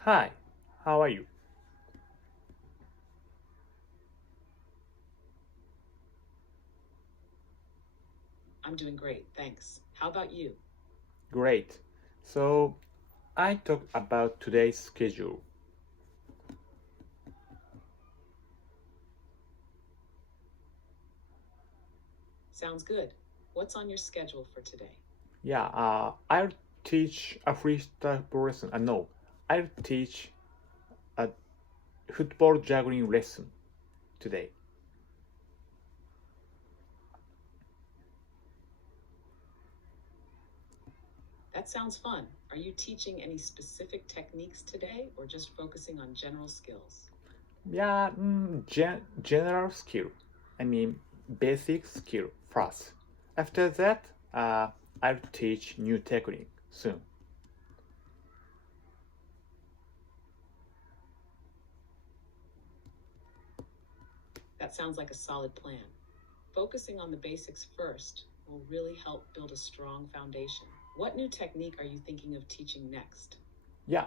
Hi, how are you? I'm doing great, thanks. How about you? Great. So, I talked about today's schedule. Sounds good. What's on your schedule for today? Yeah, I'll teach a freestyle lesson. No, I'll teach a football juggling lesson today. That sounds fun. Are you teaching any specific techniques today or just focusing on general skills? Yeah, general skill. I mean, basic skill first. After that, I'll teach new technique soon. That sounds like a solid plan. Focusing on the basics first will really help build a strong foundation. What new technique are you thinking of teaching next? Yeah,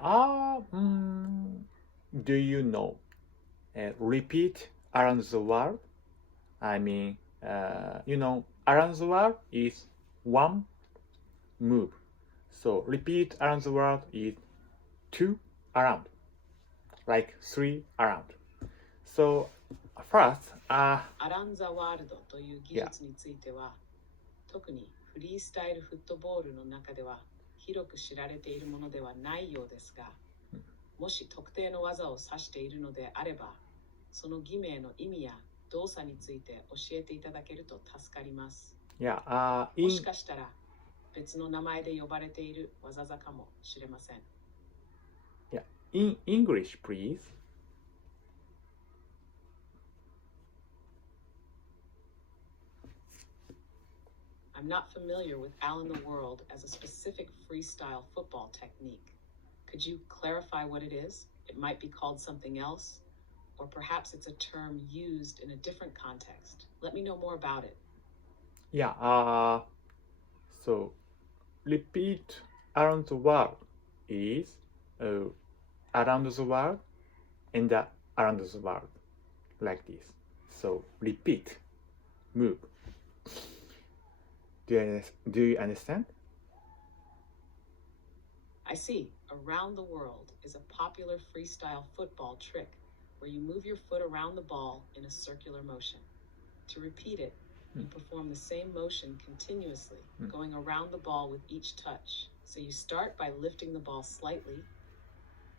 do you know? Repeat around the world. I mean, around the world is one move. So repeat around the world is two around, like three around. So first,アランザワールドという技 yeah, 術については、特にフリースタイルフットボールの中では広く知られているものではないようですが、もし特定の技を指しているのであれば、その偽名の意味や動作について教えていただけると助かります。yeah. もしかしたら別の名前で呼ばれている技かもしれません。Yeah, in English, please. I'm not familiar with Alan the World as a specific freestyle football technique. Could you clarify what it is? It might be called something else, or perhaps it's a term used in a different context. Let me know more about it. Yeah. So repeat around the world is uh, around the world and around the world like this. So repeat, move. Do you understand? I see. Around the World is a popular freestyle football trick where you move your foot around the ball in a circular motion. To repeat it, you perform the same motion continuously, going around the ball with each touch. So you start by lifting the ball slightly,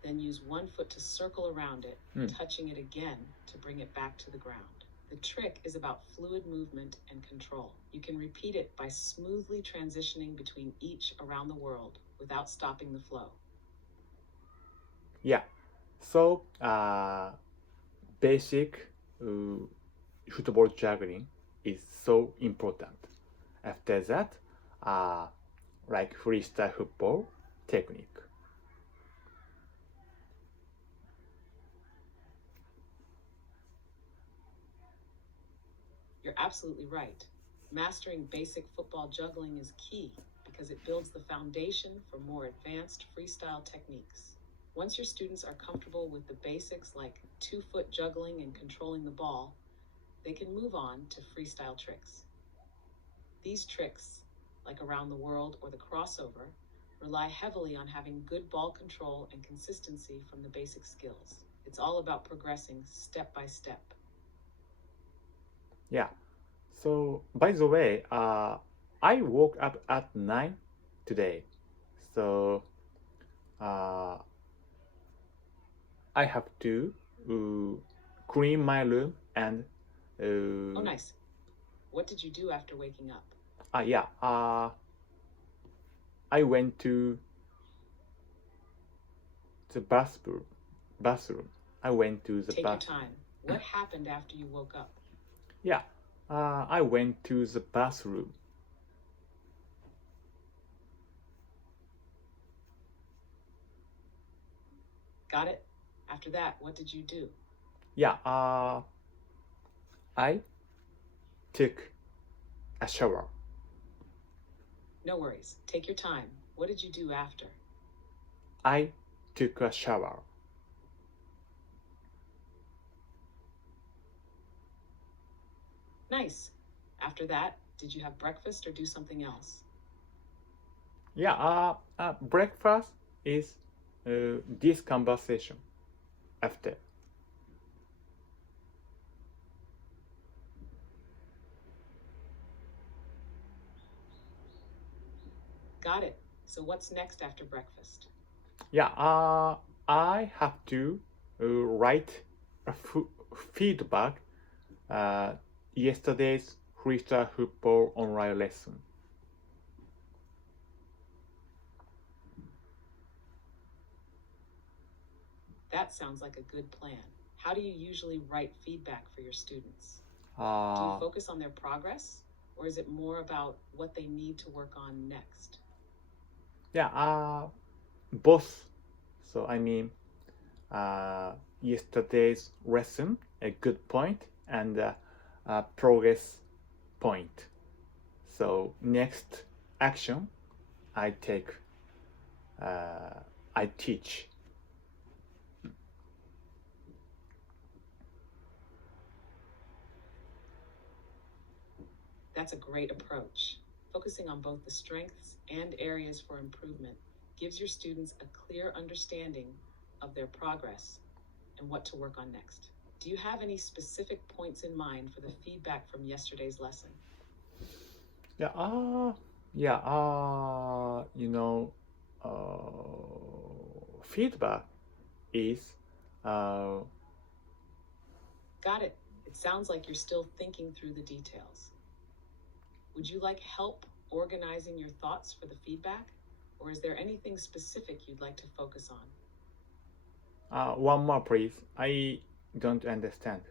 then use one foot to circle around it, touching it again to bring it back to the ground. The trick is about fluid movement and control. You can repeat it by smoothly transitioning between each around the world without stopping the flow. Yeah. So basic football juggling is so important. After that, uh, like freestyle football technique. You're absolutely right. Mastering basic football juggling is key because it builds the foundation for more advanced freestyle techniques. Once your students are comfortable with the basics like 2-foot juggling and controlling the ball, they can move on to freestyle tricks. These tricks, like around the world or the crossover, rely heavily on having good ball control and consistency from the basic skills. It's all about progressing step by step. Yeah. So by the way, I woke up at 9 today. So uh, I have to clean my room and Oh, nice. What did you do after waking up? yeah. I went to the bathroom. Bathroom. I went to the Take your bathroom. time. What happened after you woke up? Yeah. I went to the bathroom. Got it? After that, what did you do? Yeah. I took a shower. No worries. Take your time. What did you do after? I took a shower. Nice. After that, did you have breakfast or do something else? Yeah, breakfast is this conversation after. Got it. So what's next after breakfast? Yeah, I have to write a feedback yesterday's freestyle football online lesson. That sounds like a good plan. How do you usually write feedback for your students? Do you Uh, focus on their progress, or is it more about what they need to work on next? yeah, both. So yesterday's lesson, a good point, and progress point. So next action, I take, I teach. That's a great approach. Focusing on both the strengths and areas for improvement gives your students a clear understanding of their progress and what to work on next. Do you have any specific points in mind for the feedback from yesterday's lesson? Yeah, feedback is, uh, Got it. It sounds like you're still thinking through the details. Would you like help organizing your thoughts for the feedback? Or is there anything specific you'd like to focus on? one more please. I don't understand.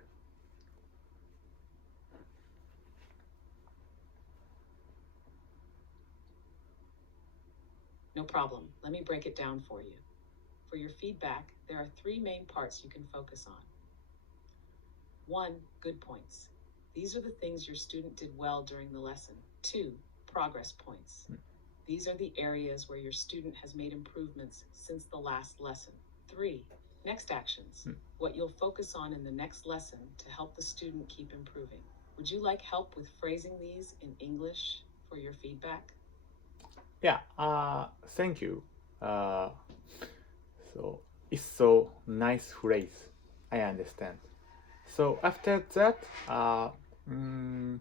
No problem. Let me break it down for you. For your feedback, there are 3 main parts you can focus on. 1. Good points. These are the things your student did well during the lesson. 2. Progress points. These are the areas where your student has made improvements since the last lesson. 3. Next actions. What you'll focus on in the next lesson to help the student keep improving. Would you like help with phrasing these in English for your feedback? Yeah, thank you. So it's so nice phrase. I understand. So mm,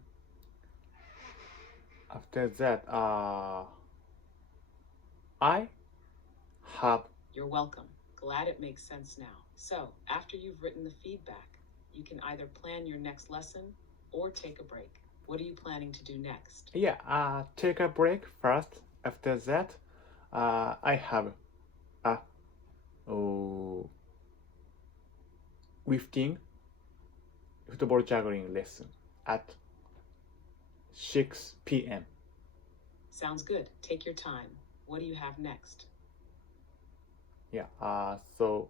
after that, I have. You're welcome. Glad it makes sense now. So, after you've written the feedback, you can either plan your next lesson or take a break. What are you planning to do next? Yeah, take a break first. After that, I have a oh, lifting football juggling lesson at 6 p.m. Sounds good. Take your time. What do you have next? Yeah, so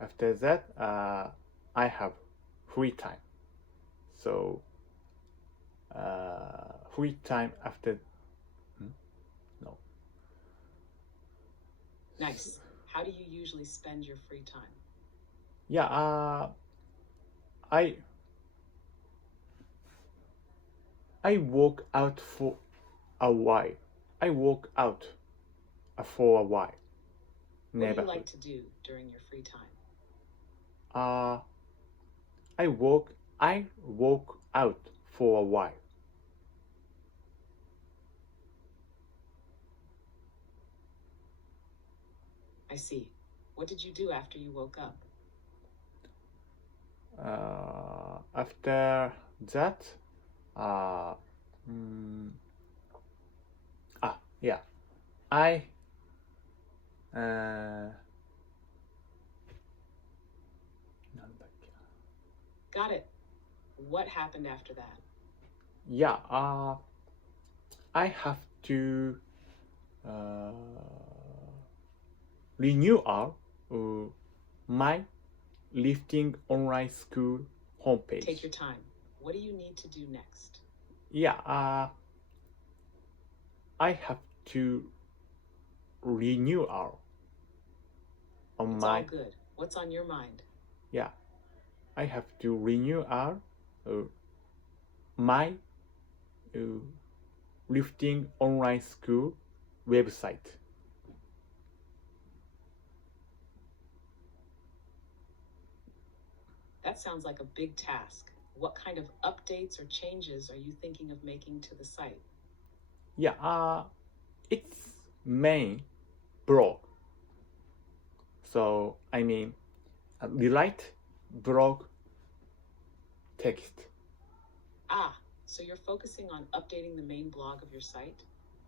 after that, I have free time. So, free time after. No. Nice. How do you usually spend your free time? Yeah, I walk out for a while. I walk out for a while. What do you like to do during your free time? I walk out for a while. I see. What did you do after you woke up? After that, uh, mm, yeah, I uh, なんだっけな。 Got it. What happened after that? Yeah, I have to uh, renew my lifting online school homepage. Take your time. What do you need to do next? Yeah, I have to renew on It's my all good. What's on your mind? yeah. I have to renew my lifting online school website. That sounds like a big task. What kind of updates or changes are you thinking of making to the site? Yeah, it's main blog. So I mean, rewrite blog text. Ah, so you're focusing on updating the main blog of your site?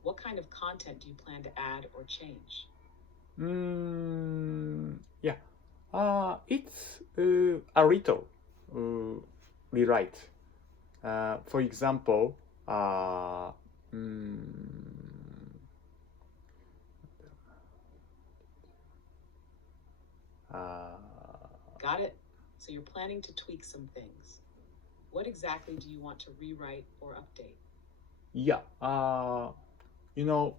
What kind of content do you plan to add or change? Yeah. It's a little rewrite. For example, Got it? So you're planning to tweak some things. What exactly do you want to rewrite or update? yeah. You know,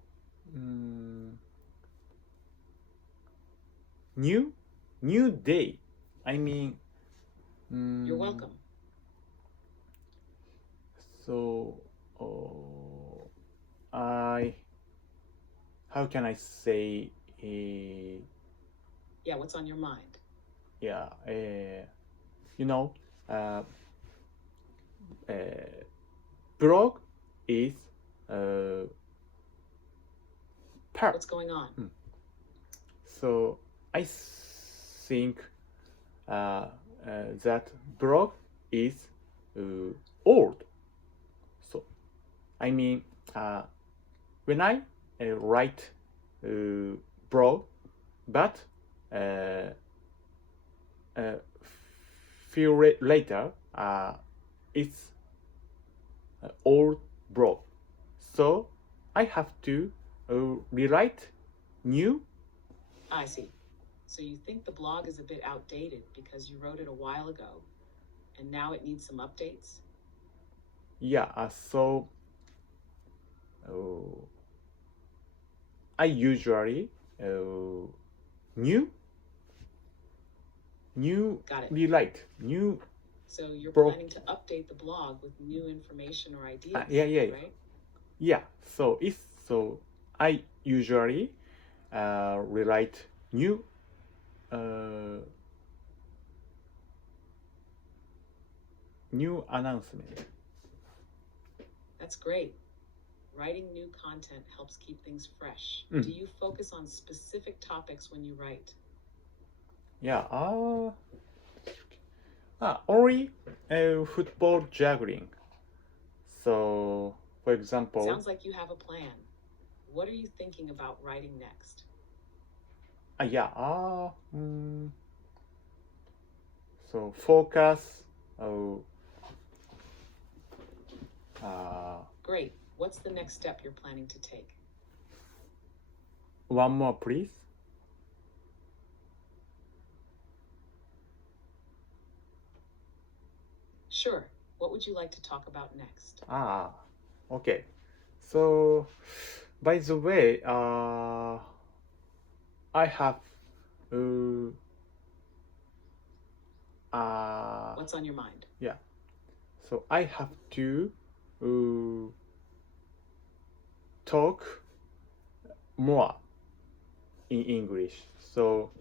mm, new day. I mean, You're welcome. So, how can I say, Yeah, what's on your mind? yeah, you know, blog is part. What's going on? So I think that blog is old. So I mean, when I write blog, but few later, it's old blog. So I have to rewrite new. I see. So you think the blog is a bit outdated because you wrote it a while ago and now it needs some updates? Yeah, so I usually new Got it. rewrite new. So you're blog. planning to update the blog with new information or ideas, Yeah. right? Yeah, so I usually rewrite new new announcement. That's great. Writing new content helps keep things fresh. Do you focus on specific topics when you write? Yeah, only football juggling. So, for example, Sounds like you have a plan. What are you thinking about writing next? yeah, so focus. Great. What's the next step you're planning to take? One more, please. Sure. What would you like to talk about next? Okay. So, by the way, I have What's on your mind? yeah. So I have to talk more in English. So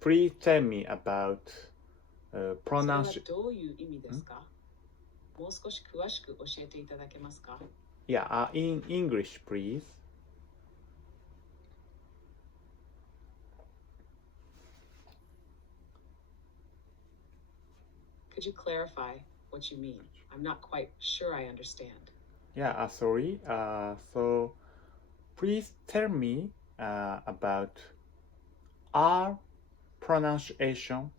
please tell me about それは pronunciation. どういう意味ですか？もう少し詳しく教えていただけますか？ Yeah, in English, please. Could you clarify what you mean? I'm not quite sure I understand. Yeah, sorry. So please tell me about our pronunciation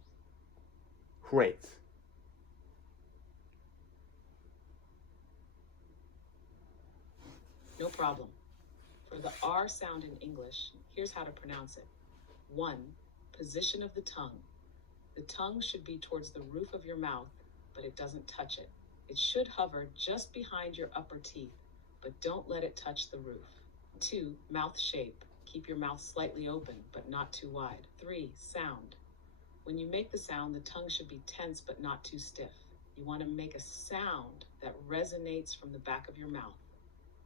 phrase. No problem. For the R sound in English, here's how to pronounce it. 1. Position of the tongue. The tongue should be towards the roof of your mouth, but it doesn't touch it. It should hover just behind your upper teeth, but don't let it touch the roof. 2. Mouth shape. keep your mouth slightly open, but not too wide. 3. Sound. When you make the sound, the tongue should be tense, but not too stiff. You want to make a sound that resonates from the back of your mouth.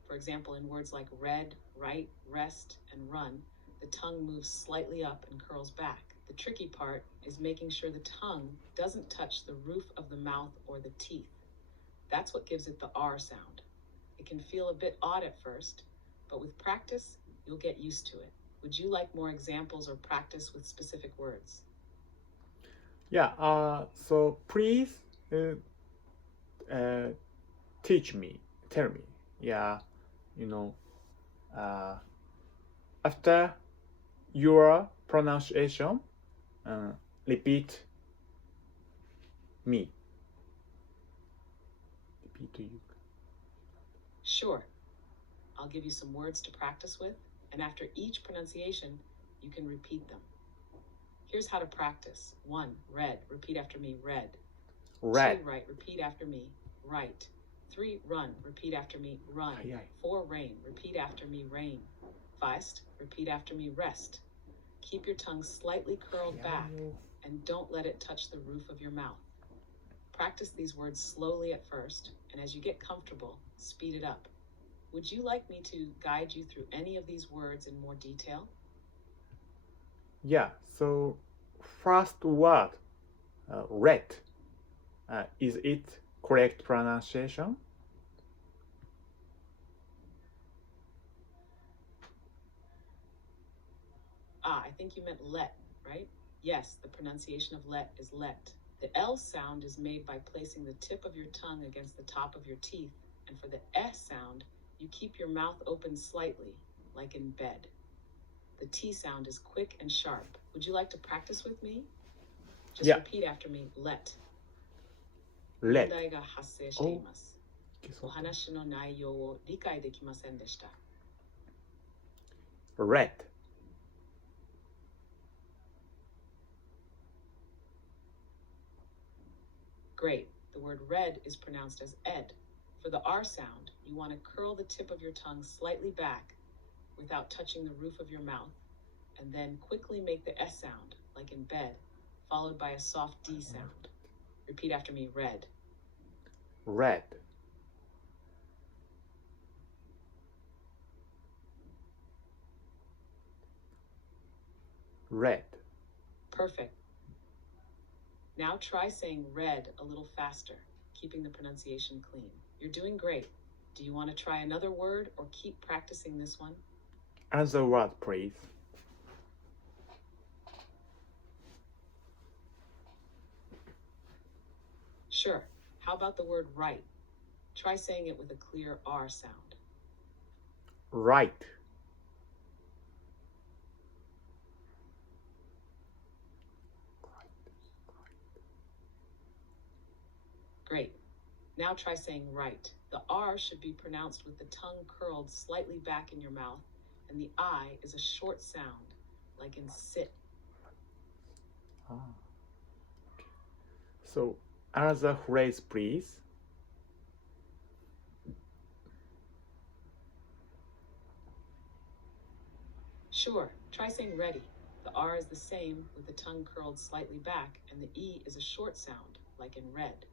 For example, in words like read, write, rest, and run, the tongue moves slightly up and curls back. The tricky part is making sure the tongue doesn't touch the roof of the mouth or the teeth. That's what gives it the R sound. It can feel a bit odd at first, but with practice, you'll get used to it. Would you like more examples or practice with specific words? Yeah, so please teach me, tell me. Yeah, after your pronunciation, repeat me. Repeat to you. Sure. I'll give you some words to practice with, and after each pronunciation, you can repeat them. Here's how to practice. 1. Read. Repeat after me. Read. Red. 2. Write. Repeat after me. Write. 3. Run. Repeat after me. Run. 4. Rain. Repeat after me. Rain. 5. Repeat after me. Rest. Keep your tongue slightly curled back and don't let it touch the roof of your mouth. Practice these words slowly at first, and as you get comfortable, speed it up. Would you like me to guide you through any of these words in more detail? Yeah, so first word, red. Is it correct pronunciation? I think you meant let, right? Yes, the pronunciation of let is let. The L sound is made by placing the tip of your tongue against the top of your teeth, and for the S sound, you keep your mouth open slightly, like in bed. The T sound is quick and sharp. Would you like to practice with me? Just repeat after me, let. Let. 問題が発生しています。お話の内容を理解できませんでした。Red. Great. The word red is pronounced as ed. For the R sound, you want to curl the tip of your tongue slightly back without touching the roof of your mouth, and then quickly make the S sound, like in bed, followed by a soft D sound. Repeat after me, red. Red. Red. Perfect. Now try saying red a little faster, keeping the pronunciation clean. You're doing great. Do you want to try another word or keep practicing this one? Another word, please. Sure. How about the word right? Try saying it with a clear R sound. Right. Great. Now try saying right. The R should be pronounced with the tongue curled slightly back in your mouth, and the I is a short sound, like in sit. So, another phrase, please. Sure. Try saying ready. The R is the same with the tongue curled slightly back, and the E is a short sound, like in red.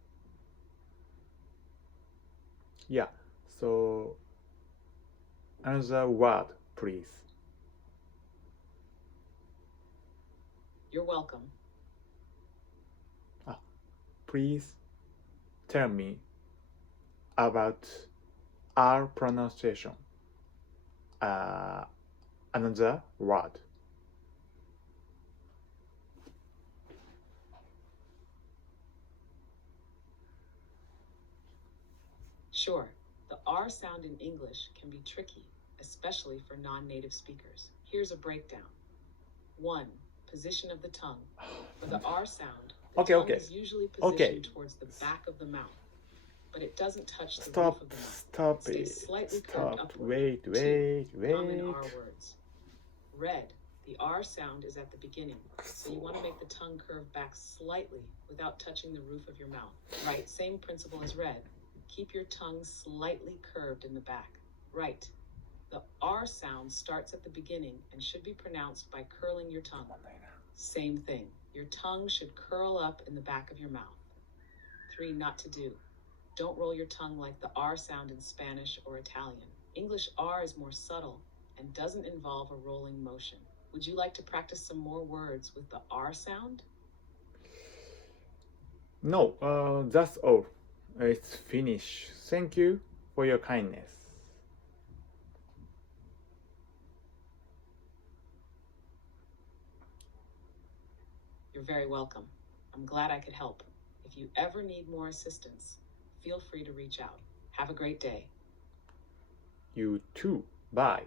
Yeah, so another word, please. You're welcome. Please tell me about our pronunciation. Another word. Sure. The R sound in English can be tricky, especially for non-native speakers. Here's a breakdown. 1. Position of the tongue. For the R sound, the tongue is usually positioned towards the back of the mouth, but it doesn't touch the roof of the mouth. Stop Stay it. slightly curved upward. Wait. 2. Common R words. Red. The R sound is at the beginning, so you want to make the tongue curve back slightly without touching the roof of your mouth. Right. Same principle as red. Keep your tongue slightly curved in the back. Right. The R sound starts at the beginning and should be pronounced by curling your tongue. Same thing. Your tongue should curl up in the back of your mouth. 3. Not to do. Don't roll your tongue like the R sound in Spanish or Italian. English R is more subtle and doesn't involve a rolling motion. Would you like to practice some more words with the R sound? No, that's all. It's finished. Thank you for your kindness. You're very welcome. I'm glad I could help. If you ever need more assistance, feel free to reach out. Have a great day. You too. Bye.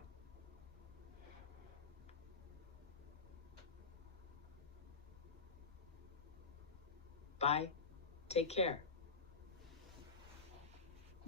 Bye. Take care.